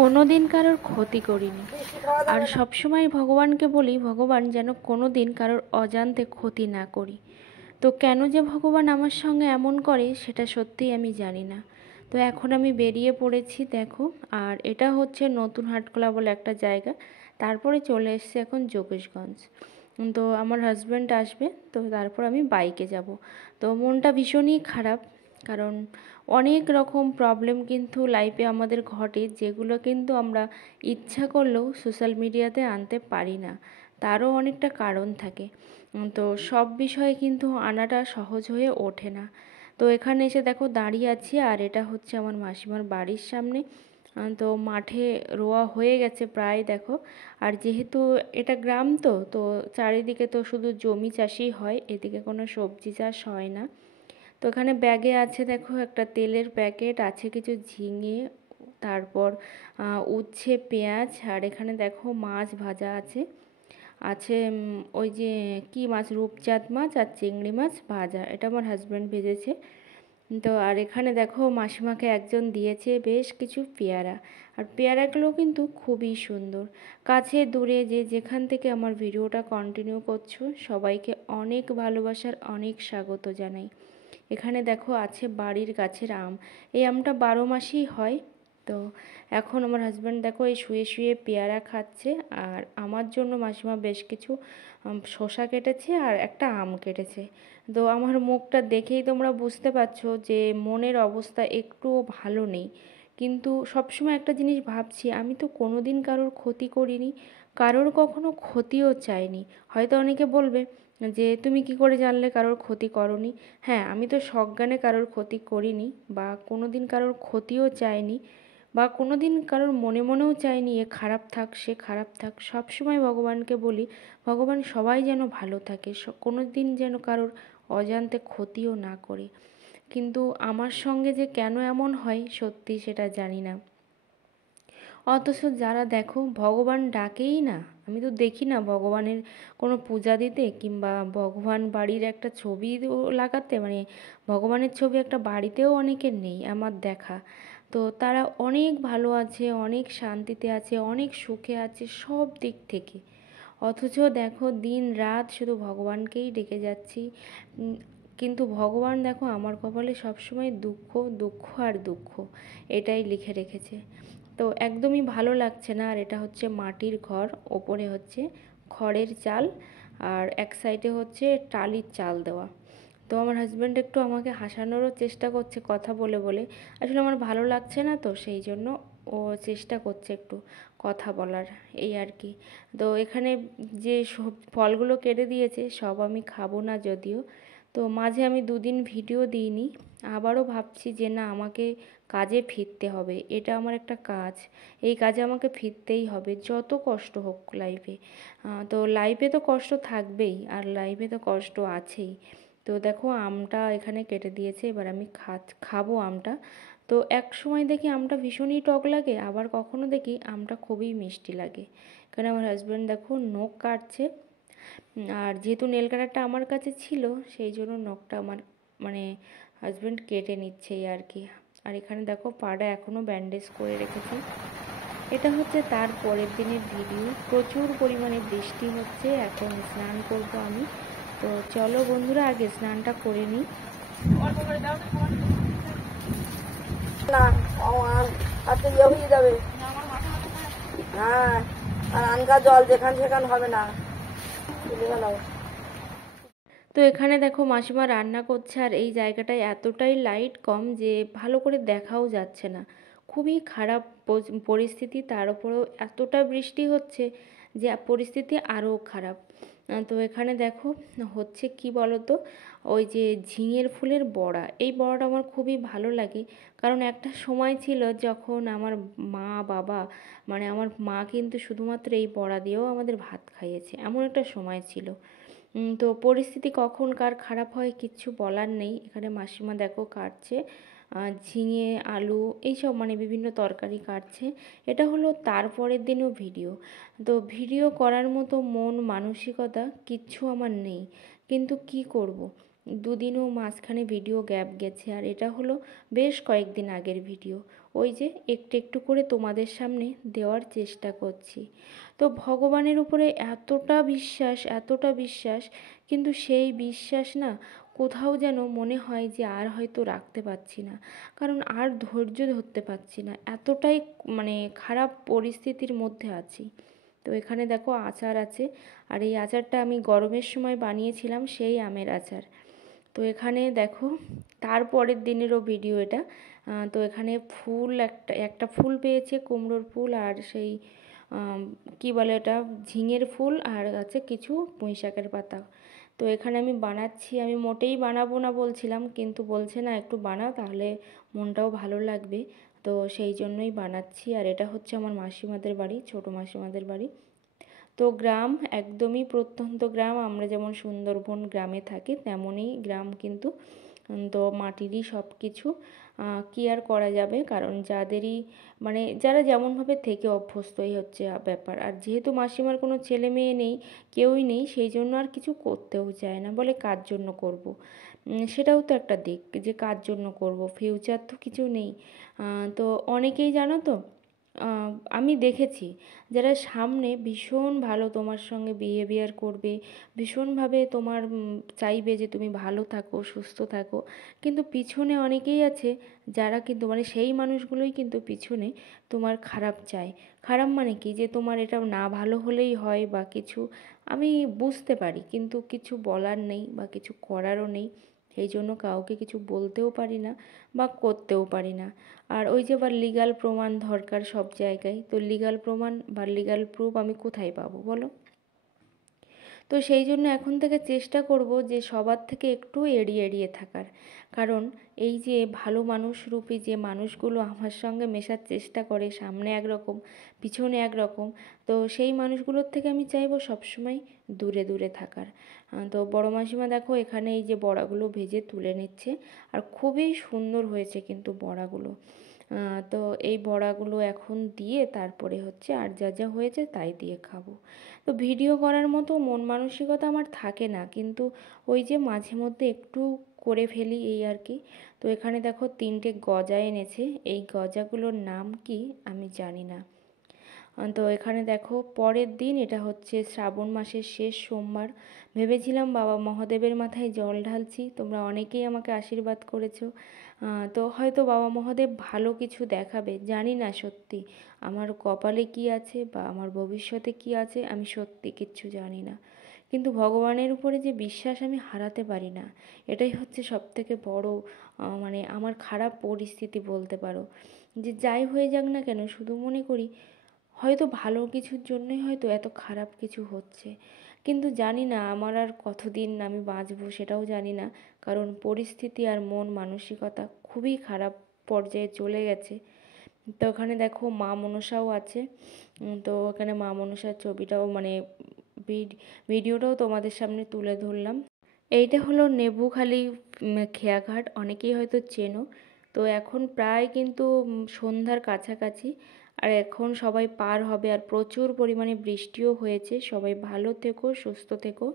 কোনো দিন কারোর ক্ষতি করিনি। আর সবসময় ভগবানকে বলি, ভগবান যেন কোনো দিন কারোর অজান্তে ক্ষতি না করি। তো কেন যে ভগবান আমার সঙ্গে এমন করে সেটা সত্যিই আমি জানি না। তো এখন আমি বেরিয়ে পড়েছি দেখো। আর এটা হচ্ছে নতুন হাটখোলা বলে একটা জায়গা। তারপরে চলে এসেছি এখন যোগেশগঞ্জ। তো আমার হাজব্যান্ড আসবে, তো তারপর আমি বাইকে যাব। তো মনটা ভীষণই খারাপ, কারণ অনেক রকম প্রবলেম কিন্তু লাইফে আমাদের ঘটে, যেগুলো কিন্তু আমরা ইচ্ছা করলেও সোশ্যাল মিডিয়াতে আনতে পারি না। তারও অনেকটা কারণ থাকে। তো সব বিষয়ে কিন্তু আনাটা সহজ হয়ে ওঠে না। তো এখানে এসে দেখো দাঁড়িয়ে আছি, আর এটা হচ্ছে আমার মাসিমার বাড়ির সামনে। তো মাঠে রোয়া হয়ে গেছে প্রায় দেখো। আর যেহেতু এটা গ্রাম, তো তো চারিদিকে তো শুধু জমি চাষই হয়, এদিকে কোনো সবজি চাষ হয় না। তো এখানে ব্যাগে আছে দেখো একটা তেলের প্যাকেট, আছে কিছু ঝিঙে, তারপর উচ্ছে, পেঁয়াজ, আর এখানে দেখো মাছ ভাজা আছে। আছে ওই যে কি মাছ, রূপচাঁদ মাছ আর চিংড়ি মাছ ভাজা, এটা আমার হাজব্যান্ড ভেজেছে। তো আর এখানে দেখো মাসিমাকে একজন দিয়েছে বেশ কিছু পেয়ারা। আর পেয়ারাগুলো কিন্তু খুবই সুন্দর। কাছে দূরে যে যেখান থেকে আমার ভিডিওটা কন্টিনিউ করছো, সবাইকে অনেক ভালোবাসার অনেক স্বাগত জানাই। এখানে দেখো আছে বাড়ির গাছের আম। এই আমটা 12 মাসই হয়। তো এখন আমার হাজব্যান্ড দেখো এই শুয়ে শুয়ে পেয়ারা খাচ্ছে, আর আমার জন্য মাসিমা বেশ কিছু শসা কেটেছে আর একটা আম কেটেছে। তো আমার মুখটা দেখেই তোমরা বুঝতে পারছো যে মনের অবস্থা একটুও ভালো নেই। কিন্তু সবসময় একটা জিনিস ভাবছি, আমি তো কোনো দিন কারোর ক্ষতি করিনি, কারোর কখনো ক্ষতিও চাইনি। হয়তো অনেকে বলবে যে তুমি কি করে জানলে কারোর ক্ষতি করনি। হ্যাঁ, আমি তো সজ্ঞানে কারোর ক্ষতি করিনি, বা কোনো দিন কারোর ক্ষতিও চাইনি, বা কোনো দিন কারোর মনে মনেও চাইনি এ খারাপ থাক সে খারাপ থাক। সবসময় ভগবানকে বলি, ভগবান সবাই যেন ভালো থাকে, কোনো দিন যেন কারোর অজান্তে ক্ষতিও না করে। কিন্তু আমার সঙ্গে যে কেন এমন হয় সত্যি সেটা জানি না। অথচ যারা দেখো ভগবান ডাকেই না, আমি তো দেখি না ভগবানের কোনো পূজা দিতে, কিংবা ভগবান বাড়ির একটা ছবি লাগাতে, মানে ভগবানের ছবি একটা বাড়িতেও অনেকের নেই আমার দেখা। তো তারা অনেক ভালো আছে, অনেক শান্তিতে আছে, অনেক সুখে আছে সব দিক থেকে। অথচ দেখো দিন রাত শুধু ভগবানকেই ডেকে যাচ্ছি। কিন্তু ভগবান দেখো আমার কপালে সবসময় দুঃখ, দুঃখ আর দুঃখ, এটাই লিখে রেখেছে। তো একদমই ভালো লাগছে না। আর এটা হচ্ছে মাটির ঘর, ওপরে হচ্ছে খড়ের চাল, আর এক সাইডে হচ্ছে টালির চাল দেওয়া। তো আমার হাজব্যান্ড একটু আমাকে হাসানোরও চেষ্টা করছে কথা বলে বলে। আসলে আমার ভালো লাগছে না, তো সেই জন্য ও চেষ্টা করছে একটু কথা বলার, এই আর কি। তো এখানে যে সব ফলগুলো কেটে দিয়েছে সব আমি খাবো না যদিও। তো মাঝে আমি দুদিন ভিডিও দিইনি, আবারও ভাবছি যে না, আমাকে কাজে ফিরতে হবে, এটা আমার একটা কাজ, এই কাজে আমাকে ফিরতেই হবে যত কষ্ট হোক লাইফে। তো লাইফে তো কষ্ট থাকবেই, আর লাইফে তো কষ্ট আছেই। তো দেখো আমটা এখানে কেটে দিয়েছে, এবার আমি খাবো আমটা। তো এক সময় দেখি আমটা ভীষণই টক লাগে, আবার কখনো দেখি আমটা খুবই মিষ্টি লাগে। এখানে আমার হাজব্যান্ড দেখো নখ কাটছে। আর যেহেতু নেল কাটারটা আমার কাছে ছিল, সেই জন্য নখটা আমার মানে হাজব্যান্ড কেটে নিচ্ছে এই আর কি। আর এখানে দেখো পাটা এখনও ব্যান্ডেজ করে রেখেছে। এটা হচ্ছে তার পরের দিনের ভিডিও। প্রচুর পরিমাণে বৃষ্টি হচ্ছে, এখন স্নান করব আমি। তো চলো বন্ধুরা, আগে স্নানটা করে নিই। না হাতে ইয়ে হয়ে যাবে। হ্যাঁ, আর আনকা জল যেখান সেখান হবে না, চলে গেল। তো এখানে দেখো মাসিমা রান্না করছে, আর এই জায়গাটায় এতটাই লাইট কম যে ভালো করে দেখাও যাচ্ছে না। খুবই খারাপ পরিস্থিতি, তার উপরেও এতটা বৃষ্টি হচ্ছে যে পরিস্থিতি আরও খারাপ। তো এখানে দেখো হচ্ছে কি বলো তো, ওই যে ঝিঙের ফুলের বড়া, এই বড়াটা আমার খুবই ভালো লাগে। কারণ একটা সময় ছিল যখন আমার মা বাবা, মানে আমার মা কিন্তু শুধুমাত্র এই বড়া দিয়েও আমাদের ভাত খাইয়েছে, এমন একটা সময় ছিল। তো পরিস্থিতি কখন কার খারাপ হয় কিচ্ছু বলার নেই। এখানে মাসিমা দেখো কাটছে ঝিঙে, আলু, এইসব মানে বিভিন্ন তরকারি কাটছে। এটা হলো তারপরের দিনও ভিডিও। তো ভিডিও করার মতো মন মানসিকতা কিচ্ছু আমার নেই, কিন্তু কি করব, দুদিনও মাঝখানে ভিডিও গ্যাপ গেছে। আর এটা হলো বেশ কয়েকদিন আগের ভিডিও। ওই যে একটু একটু করে তোমাদের সামনে দেওয়ার চেষ্টা করছি। তো ভগবানের উপরে এতটা বিশ্বাস, কিন্তু সেই বিশ্বাস না কোথাও যেন মনে হয় যে আর হয়তো রাখতে পারছি না, কারণ আর ধৈর্য ধরতে পারছি না, এতটাই মানে খারাপ পরিস্থিতির মধ্যে আছি। তো এখানে দেখো আচার আছে, আর এই আচারটা আমি গরমের সময় বানিয়েছিলাম, সেই আমের আচার। তো এখানে দেখো তারপরের দিনেরও ভিডিও এটা। তো এখানে ফুল একটা ফুল পেয়েছে, কুমড়োর ফুল, আর সেই কি বলে এটা, ঝিঙের ফুল, আর আছে কিছু পুঁইশাকের পাতা। তো এখানে আমি বানাচ্ছি, আমি মোটেই বানাবো না বলছিলাম, কিন্তু বলছে না একটু বানাও তাহলে মনটাও ভালো লাগবে, তো সেই জন্যই বানাচ্ছি। আর এটা হচ্ছে আমার মাসিমাদের বাড়ি, ছোটো মাসিমাদের বাড়ি। তো গ্রাম, একদমই প্রত্যন্ত গ্রাম, আমরা যেমন সুন্দরবন গ্রামে থাকি তেমনই গ্রাম কিন্তু। তো মাটিরই সব কিছু, কী আর করা যাবে, কারণ যাদেরই মানে যারা যেমনভাবে থেকে অভ্যস্ত, এই হচ্ছে ব্যাপার। আর যেহেতু মাসিমার কোনো ছেলে মেয়ে নেই, কেউই নেই, সেই জন্য আর কিছু করতেও চায় না, বলে কার জন্য করব। সেটাও তো একটা দিক, যে কার জন্য করব, ফিউচার তো কিছু নেই। তো অনেকেই জানো তো, আমি দেখেছি যারা সামনে ভীষণ ভালো তোমার সঙ্গে বিহেভিয়ার করবে, ভীষণভাবে তোমার চাইবে যে তুমি ভালো থাকো, সুস্থ থাকো, কিন্তু পিছনে অনেকেই আছে যারা কিন্তু মানে সেই মানুষগুলোই কিন্তু পিছনে তোমার খারাপ চায়। খারাপ মানে কি, যে তোমার এটা না ভালো হলেই হয় বা কিছু, আমি বুঝতে পারি, কিন্তু কিছু বলার নেই বা কিছু করারও নেই, সেই জন্য কাউকে কিছু বলতেও পারি না বা করতেও পারি না। আর ওই যে আবার লিগ্যাল প্রমাণ দরকার সব জায়গায়, তো লিগ্যাল প্রমাণ বা লিগ্যাল প্রুফ আমি কোথায় পাবো বলো? তো সেই জন্য এখন থেকে চেষ্টা করব যে সবার থেকে একটু এড়িয়ে এড়িয়ে থাকার, কারণ এই যে ভালো মানুষ রূপী যে মানুষগুলো আমার সঙ্গে মেশার চেষ্টা করে, সামনে একরকম পিছনে একরকম, তো সেই মানুষগুলোর থেকে আমি চাইবো সবসময় দূরে দূরে থাকার। তো বড় মাসিমা দেখো এখানে এই যে বড়াগুলো ভেজে তুলে নিচ্ছে, আর খুবই সুন্দর হয়েছে কিন্তু বড়াগুলো। তো এই বড়াগুলো এখন দিয়ে তারপরে হচ্ছে আর যা যা হয়েছে তাই দিয়ে খাবো। তো ভিডিও করার মতো মন মানসিকতা আমার থাকে না, কিন্তু ওই যে মাঝে মধ্যে একটু করে ফেলি, এই আর কি। তো এখানে দেখো 3টে গজা এনেছে, এই গজাগুলোর নাম কি আমি জানি না। তো এখানে দেখো পরের দিন, এটা হচ্ছে শ্রাবণ মাসের শেষ সোমবার। ভেবেছিলাম বাবা মহাদেবের মাথায় জল ঢালছি, তোমরা অনেকেই আমাকে আশীর্বাদ করেছো। তো হয়তো বাবা মহাদেব ভালো কিছু দেখাবে, জানি না সত্যি আমার কপালে কি আছে বা আমার ভবিষ্যতে কি আছে, আমি সত্যি কিচ্ছু জানি না, কিন্তু ভগবানের উপরে যে বিশ্বাস আমি হারাতে পারি না, এটাই হচ্ছে সবথেকে বড় মানে আমার খারাপ পরিস্থিতি বলতে পারো। যে যাই হয়ে যাক না কেন, শুধু মনে করি হয়তো ভালো কিছুর জন্যই হয়তো এত খারাপ কিছু হচ্ছে, কিন্তু জানি না আমার আর কতদিন আমি বাঁচবো সেটাও জানি না, কারণ পরিস্থিতি আর মন মানসিকতা খুবই খারাপ পর্যায়ে চলে গেছে। তো ওখানে দেখো মা মনসাও আছে। তো ওখানে মা মনসার ছবিটাও মানে ভিডিওটাও তোমাদের সামনে তুলে ধরলাম। এইটা হলো নেবুখালি খেয়াঘাট, অনেকেই হয়তো চেনো। তো এখন প্রায় কিন্তু সন্ধ্যার কাছাকাছি, আর এখন সবাই পার হবে, আর প্রচুর পরিমাণে বৃষ্টিও হয়েছে। সবাই ভালো থেকো, সুস্থ থেকো।